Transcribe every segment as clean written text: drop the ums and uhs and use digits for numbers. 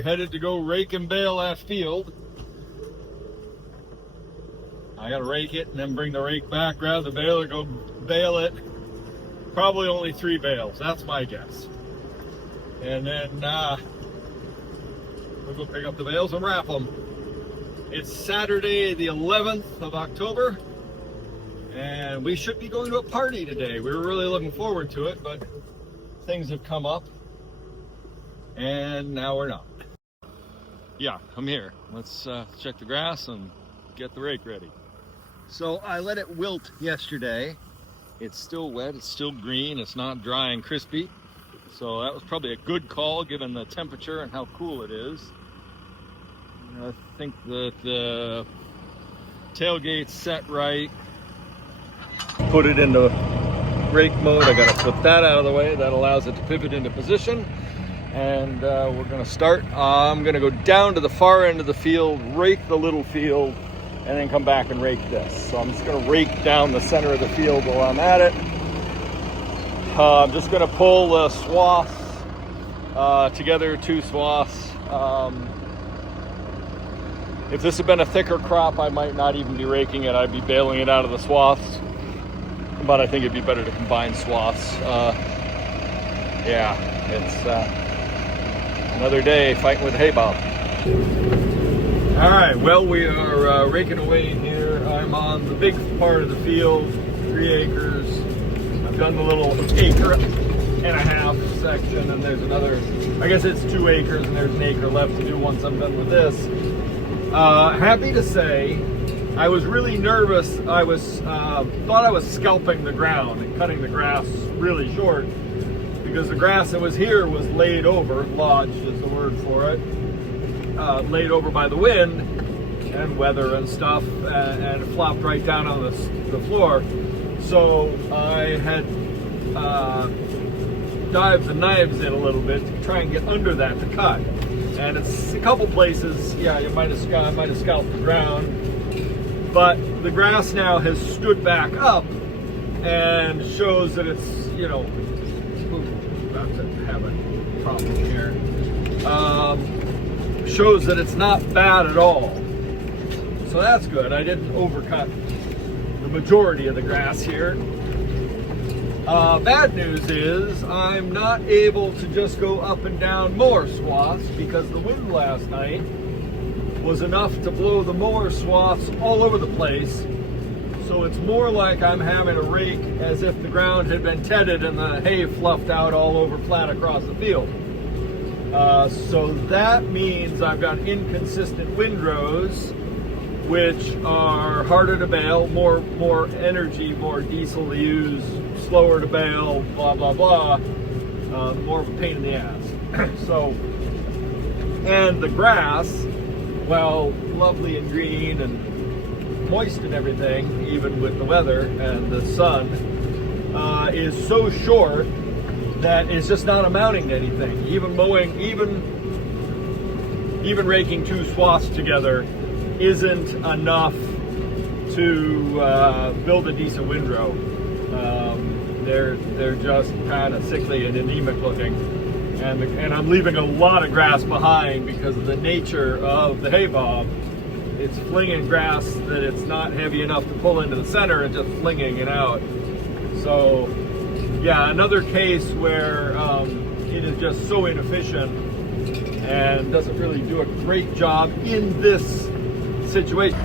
we're headed to go rake and bale that field. I gotta rake it and then bring the rake back, grab the baler, go bale it. Probably only 3 bales, that's my guess. And then we'll go pick up the bales and wrap them. It's Saturday the 11th of October, and we should be going to a party today. We were really looking forward to it, but things have come up, and now we're not. Yeah, I'm here. Let's check the grass and get the rake ready. So I let it wilt yesterday. It's still wet, it's still green, it's not dry and crispy. So that was probably a good call given the temperature and how cool it is. I think that the tailgate's set right. Put it into rake mode. I gotta put that out of the way. That allows it to pivot into position. And we're gonna start. I'm gonna go down to the far end of the field, rake the little field, and then come back and rake this. So I'm just gonna rake down the center of the field while I'm at it. I'm just gonna pull the swaths together, 2 swaths. If this had been a thicker crop, I might not even be raking it. I'd be baling it out of the swaths. But I think it'd be better to combine swaths. Yeah, it's another day fighting with a hay bob. All right, well, we are raking away here. I'm on the big part of the field, 3 acres. I've done the little 1.5 acre section, and there's another, I guess it's 2 acres, and there's 1 acre left to do once I'm done with this. Happy to say, I was really nervous. I was thought I was scalping the ground and cutting the grass really short because the grass that was here was laid over, lodged is the word for it, laid over by the wind and weather and stuff, and it flopped right down on the floor. So I had dived the knives in a little bit to try and get under that to cut. And it's a couple places, yeah, I might have scalped the ground, but the grass now has stood back up and shows that it's, you know, about to have a problem here. Shows that it's not bad at all. So that's good. I didn't overcut the majority of the grass here. Bad news is I'm not able to just go up and down mower swaths because the wind last night was enough to blow the mower swaths all over the place. So it's more like I'm having a rake as if the ground had been tedded and the hay fluffed out all over flat across the field. So that means I've got inconsistent windrows, which are harder to bale, more energy, more diesel to use, slower to bale, blah, blah, blah, more of a pain in the ass. So, and the grass, well, lovely and green and moist and everything, even with the weather and the sun, is so short that it's just not amounting to anything. Even mowing, even raking 2 swaths together isn't enough to build a decent windrow. They're just kind of sickly and anemic looking, and I'm leaving a lot of grass behind because of the nature of the hay bob. It's flinging grass that it's not heavy enough to pull into the center and just flinging it out. So yeah, another case where it is just so inefficient and doesn't really do a great job in this situation.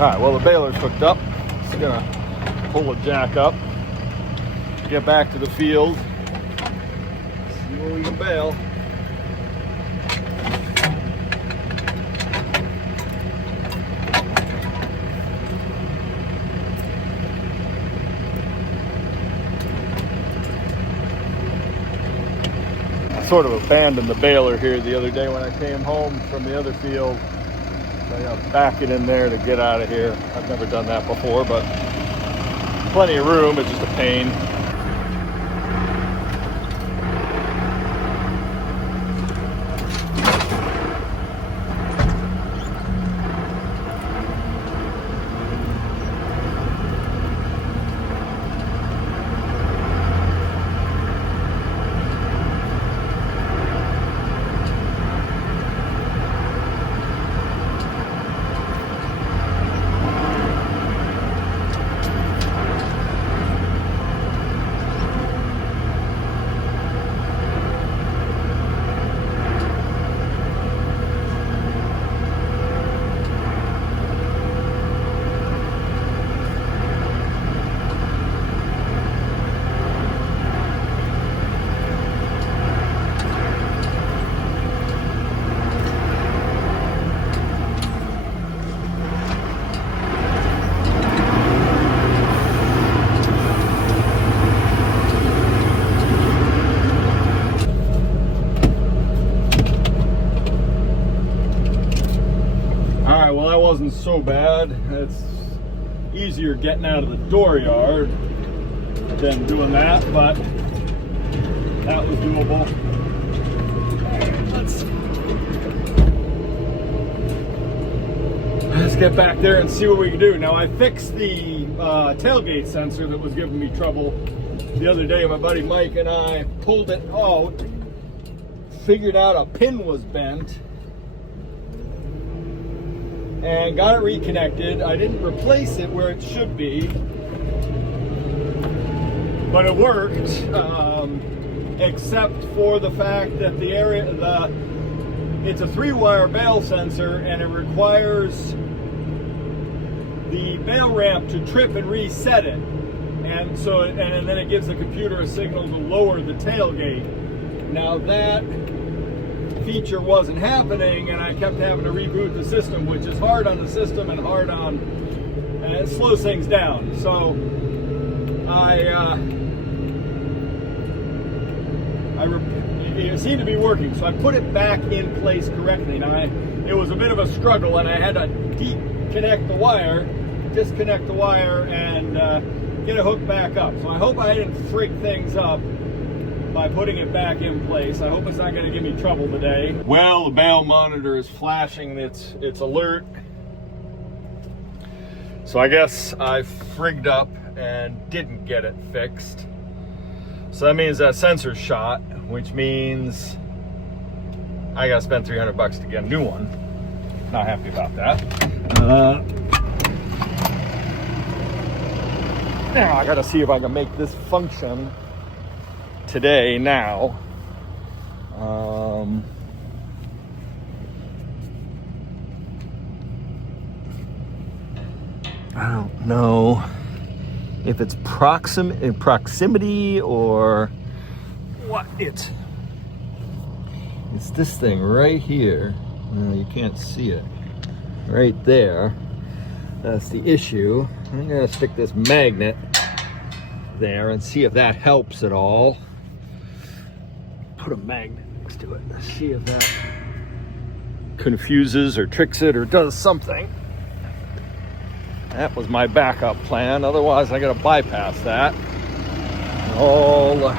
right, well, the baler's hooked up. It's gonna pull a jack up, get back to the field, see what we can bale. I sort of abandoned the baler here the other day when I came home from the other field. I gotta back it in there to get out of here. I've never done that before, but plenty of room. It's just a pain. Well, that wasn't so bad. It's easier getting out of the dooryard than doing that, but that was doable. Let's get back there and see what we can do. Now, I fixed the tailgate sensor that was giving me trouble the other day. My buddy Mike and I pulled it out, figured out a pin was bent, and got it reconnected. I didn't replace it where it should be, but it worked, except for the fact that it's a 3-wire bale sensor, and it requires the bale ramp to trip and reset it, and then it gives the computer a signal to lower the tailgate. Now that feature wasn't happening, and I kept having to reboot the system, which is hard on the system and hard on, and it slows things down. So it seemed to be working, so I put it back in place correctly. Now it was a bit of a struggle, and I had to disconnect the wire, and get it hooked back up. So I hope I didn't freak things up by putting it back in place. I hope it's not going to give me trouble today. Well, the bale monitor is flashing its alert. So I guess I frigged up and didn't get it fixed. So that means that sensor's shot, which means I gotta spend $300 to get a new one. Not happy about that. Now I gotta see if I can make this function today now. I don't know if it's proximity or what. It's this thing right here. Well, you can't see it right there. That's the issue. I'm gonna stick this magnet there and see if that helps at all. Put a magnet next to it. Let's see if that confuses or tricks it or does something. That was my backup plan. Otherwise, I gotta bypass that. Ho!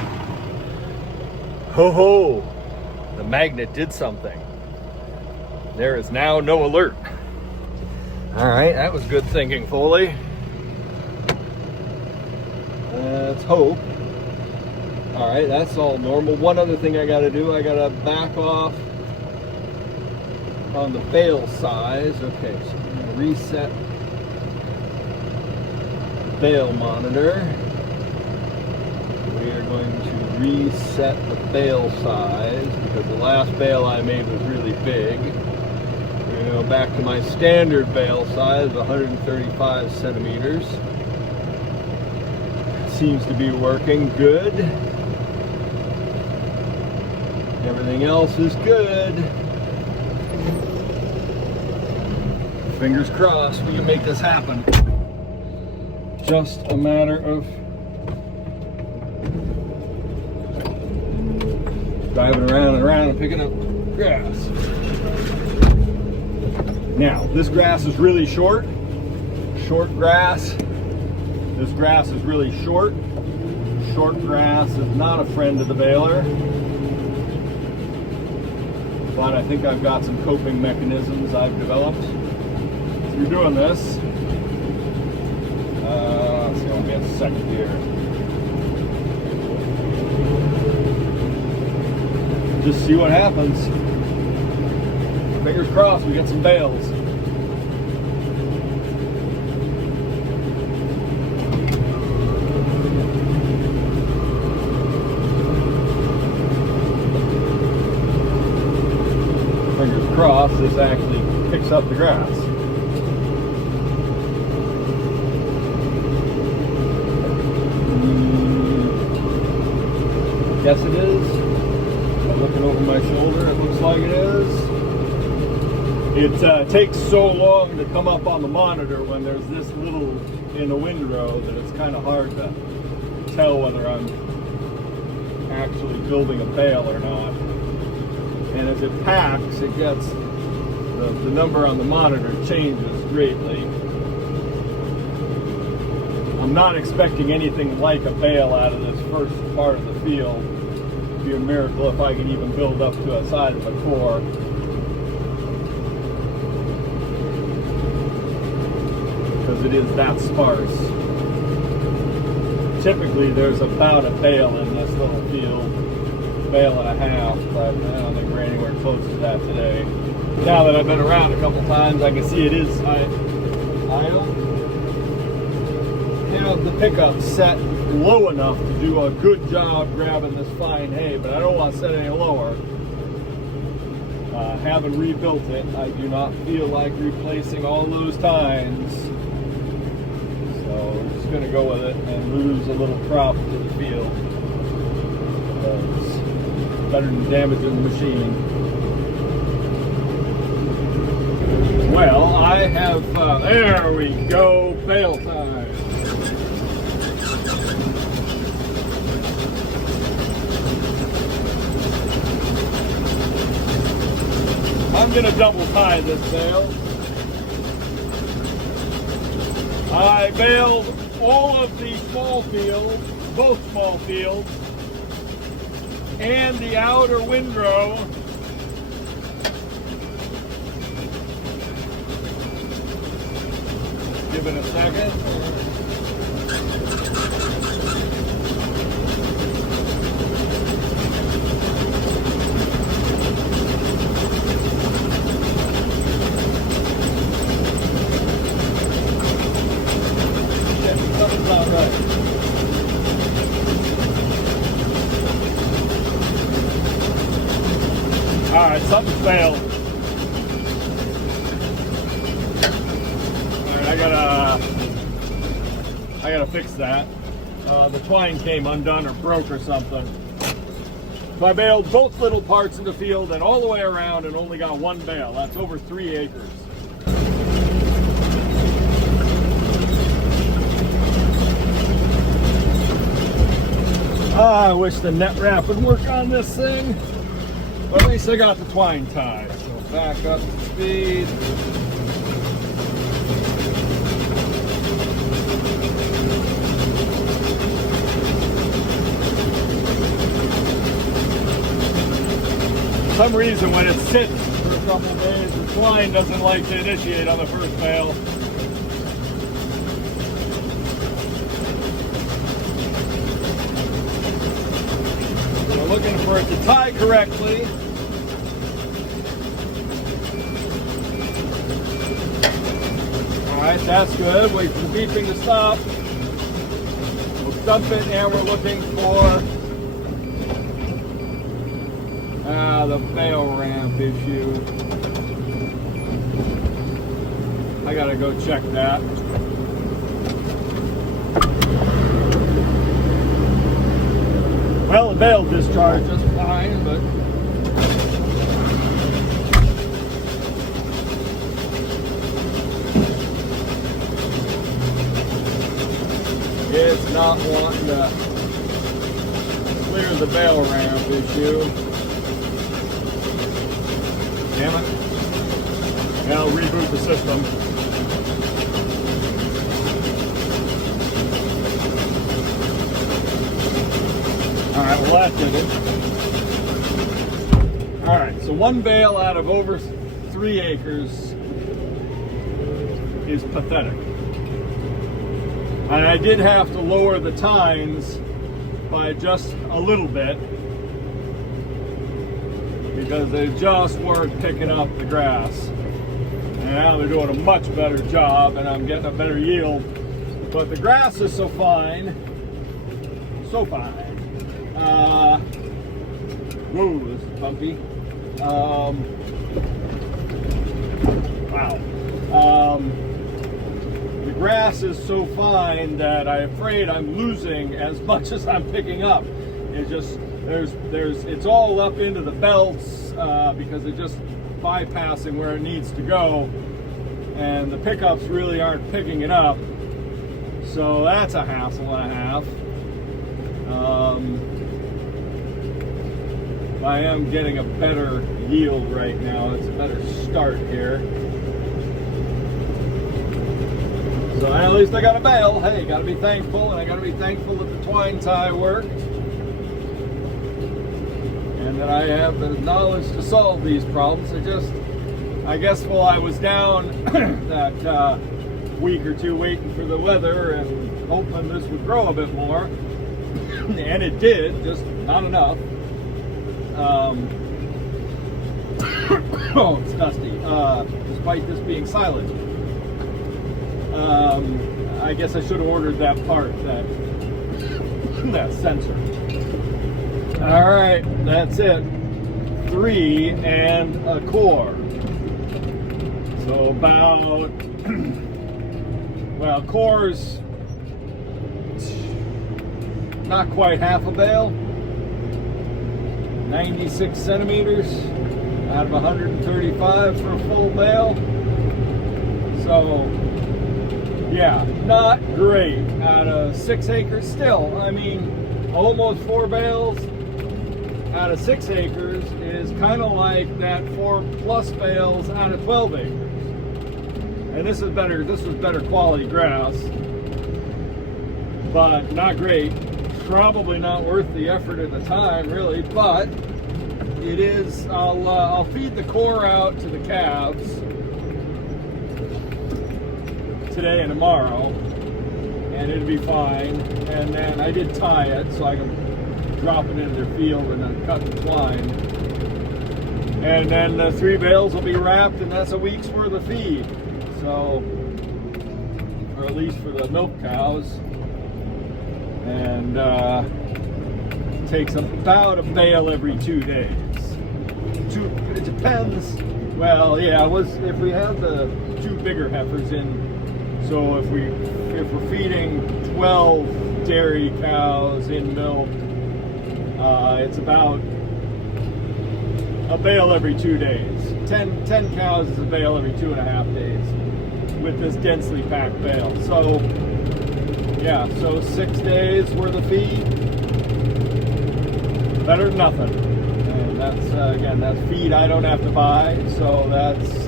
The magnet did something. There is now no alert. All right, that was good thinking, Foley. Let's hope. All right, that's all normal. One other thing I gotta do, I gotta back off on the bale size. Okay, so I'm gonna reset the bale monitor. We are going to reset the bale size because the last bale I made was really big. We Back to my standard bale size, 135 centimeters. Seems to be working good. Everything else is good. Fingers crossed we can make this happen. Just a matter of driving around and around and picking up grass. Now, this grass is really short. Short grass. This grass is really short. Short grass is not a friend of the baler. But I think I've got some coping mechanisms I've developed through doing this. Let's see, I'll get a second here. Just see what happens. Fingers crossed we get some bales. Fingers crossed this actually picks up the grass. Yes, it is. I'm looking over my shoulder. It looks like it is. It takes so long to come up on the monitor when there's this little in the windrow that it's kind of hard to tell whether I'm actually building a bale or not. And as it packs, it gets, the number on the monitor changes greatly. I'm not expecting anything like a bale out of this first part of the field. It'd be a miracle if I could even build up to a size of a core. Because it is that sparse. Typically there's about a bale in this little field, bale and a half, but I don't think we're anywhere close to that today. Now that I've been around a couple times, I can see it is, I don't have the pickup set low enough to do a good job grabbing this fine hay, but I don't want to set any lower. Having rebuilt it, I do not feel like replacing all those tines. So we're just going to go with it and lose a little crop to the field. It's better than damaging the machine. Well, I have, there we go, bale time. I'm going to double tie this bale. I baled all of the small fields, both small fields, and the outer windrow. Give it a second. Alright, something failed. Alright, I gotta fix that. The twine came undone or broke or something. So I baled both little parts of the field and all the way around and only got one bale. That's over 3 acres. I wish the net wrap would work on this thing. But at least I got the twine tied. So back up to speed. For some reason when it sits for a couple of days, the twine doesn't like to initiate on the first bale. So looking for it to tie correctly. Alright, that's good. Wait for the beeping to stop. We'll dump it and we're looking for the bale ramp issue. I gotta go check that. Well, the bale discharged just fine, but it's not wanting to clear the bale ramp issue. Damn it. And I'll reboot the system. Alright, well that did it. Alright, so one bale out of over 3 acres is pathetic. And I did have to lower the tines by just a little bit because they just weren't picking up the grass. And now they're doing a much better job and I'm getting a better yield. But the grass is so fine. So fine. Whoa, this is bumpy. Wow. The grass is so fine that I'm afraid I'm losing as much as I'm picking up. It's just, it's all up into the belts because they're just bypassing where it needs to go. And the pickups really aren't picking it up. So that's a hassle and a half. I am getting a better yield right now. It's a better start here. So at least I got a bale. Hey, gotta be thankful, and I gotta be thankful that the twine tie worked. And that I have the knowledge to solve these problems. I guess while I was down that week or two waiting for the weather and hoping this would grow a bit more, and it did, just not enough. Oh, it's dusty. Despite this being silent. I guess I should have ordered that part, that sensor. Alright, that's it. 3 and a core. So about, well, core's not quite half a bale. 96 centimeters out of 135 for a full bale. So, yeah, not great out of 6 acres still. I mean, almost 4 bales out of 6 acres is kind of like that 4+ bales out of 12 acres. And this was better quality grass, but not great. Probably not worth the effort at the time, really, but it is. I'll feed the core out to the calves today and tomorrow, and it'll be fine. And then I did tie it so I can drop it into their field and then cut the twine. And then the 3 bales will be wrapped, and that's a week's worth of feed. So, or at least for the milk cows. And takes about a bale every 2 days. It depends. Well, yeah, if we have the 2 bigger heifers in, so if we're feeding 12 dairy cows in milk, it's about a bale every 2 days. 10 cows is a bale every 2.5 days with this densely packed bale. So. Yeah, so 6 days worth of feed, better than nothing. And that's, again, that's feed I don't have to buy. So that's,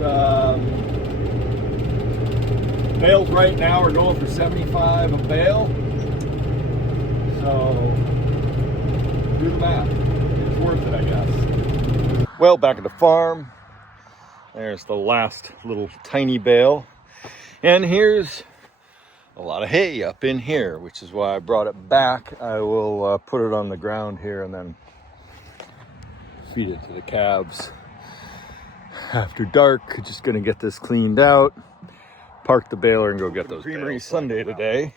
bales right now are going for $75 a bale. So, do the math. It's worth it, I guess. Well, back at the farm, there's the last little tiny bale. And here's a lot of hay up in here, which is why I brought it back. I will put it on the ground here and then feed it to the calves after dark. Just gonna get this cleaned out, park the baler, and go get those Creamery Sunday today.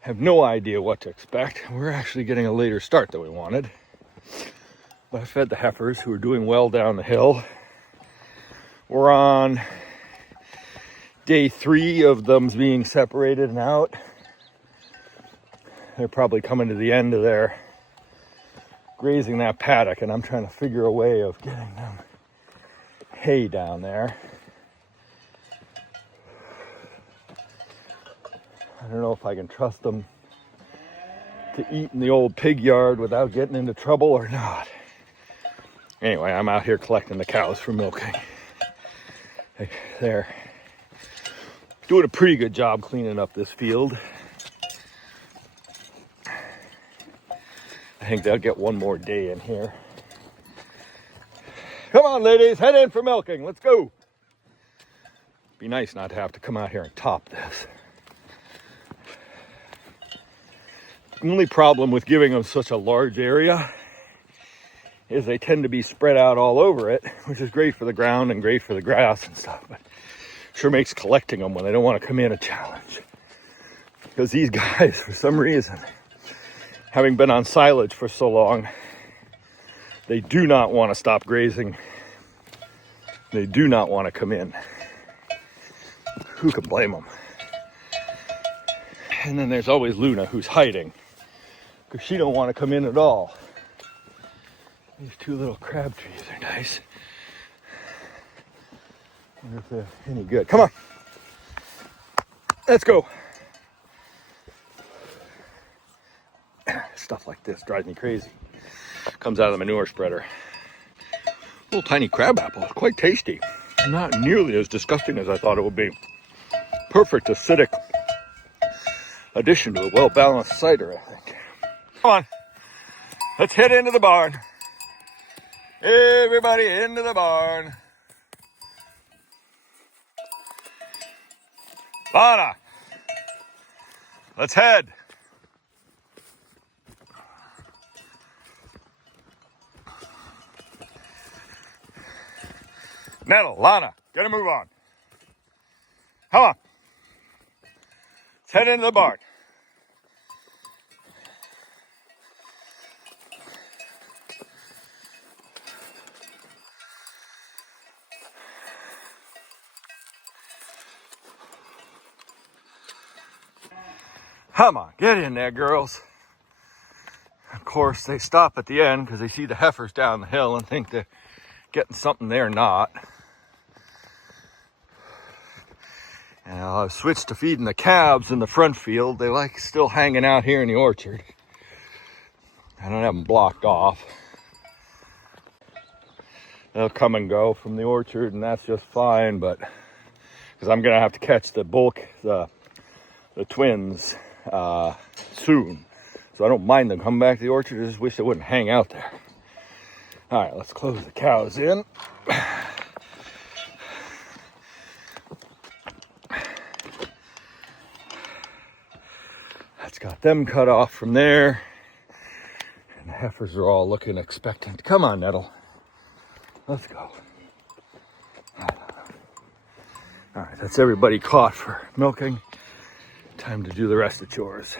Have no idea what to expect. We're actually getting a later start than we wanted, but I fed the heifers who are doing well down the hill. We're on day 3 of them being separated and out. They're probably coming to the end of their grazing that paddock, and I'm trying to figure a way of getting them hay down there. I don't know if I can trust them to eat in the old pig yard without getting into trouble or not. Anyway, I'm out here collecting the cows for milking. They're doing a pretty good job cleaning up this field. I think they'll get one more day in here. Come on, ladies, head in for milking. Let's go. Be nice not to have to come out here and top this. The only problem with giving them such a large area is they tend to be spread out all over it, which is great for the ground and great for the grass and stuff, but sure makes collecting them when they don't want to come in a challenge. Because these guys, for some reason, having been on silage for so long, they do not want to stop grazing. They do not want to come in. Who can blame them? And then there's always Luna, who's hiding, because she don't want to come in at all. These 2 little crab trees are nice. Wonder if they're any good. Come on. Let's go. Stuff like this drives me crazy. Comes out of the manure spreader. Little tiny crab apple. It's quite tasty. Not nearly as disgusting as I thought it would be. Perfect acidic addition to a well-balanced cider, I think. Come on. Let's head into the barn. Everybody into the barn. Lana, let's head. Nettle, Lana, get a move on. Come on. Let's head into the barn. Come on, get in there, girls. Of course, they stop at the end because they see the heifers down the hill and think they're getting something they're not. And I've switched to feeding the calves in the front field. They like still hanging out here in the orchard. I don't have them blocked off. They'll come and go from the orchard, and that's just fine, but because I'm gonna have to catch the twins soon. So I don't mind them coming back to the orchard. I just wish they wouldn't hang out there. All right, let's close the cows in. That's got them cut off from there. And the heifers are all looking expectant. Come on, Nettle. Let's go. All right, that's everybody caught for milking. Time to do the rest of the chores.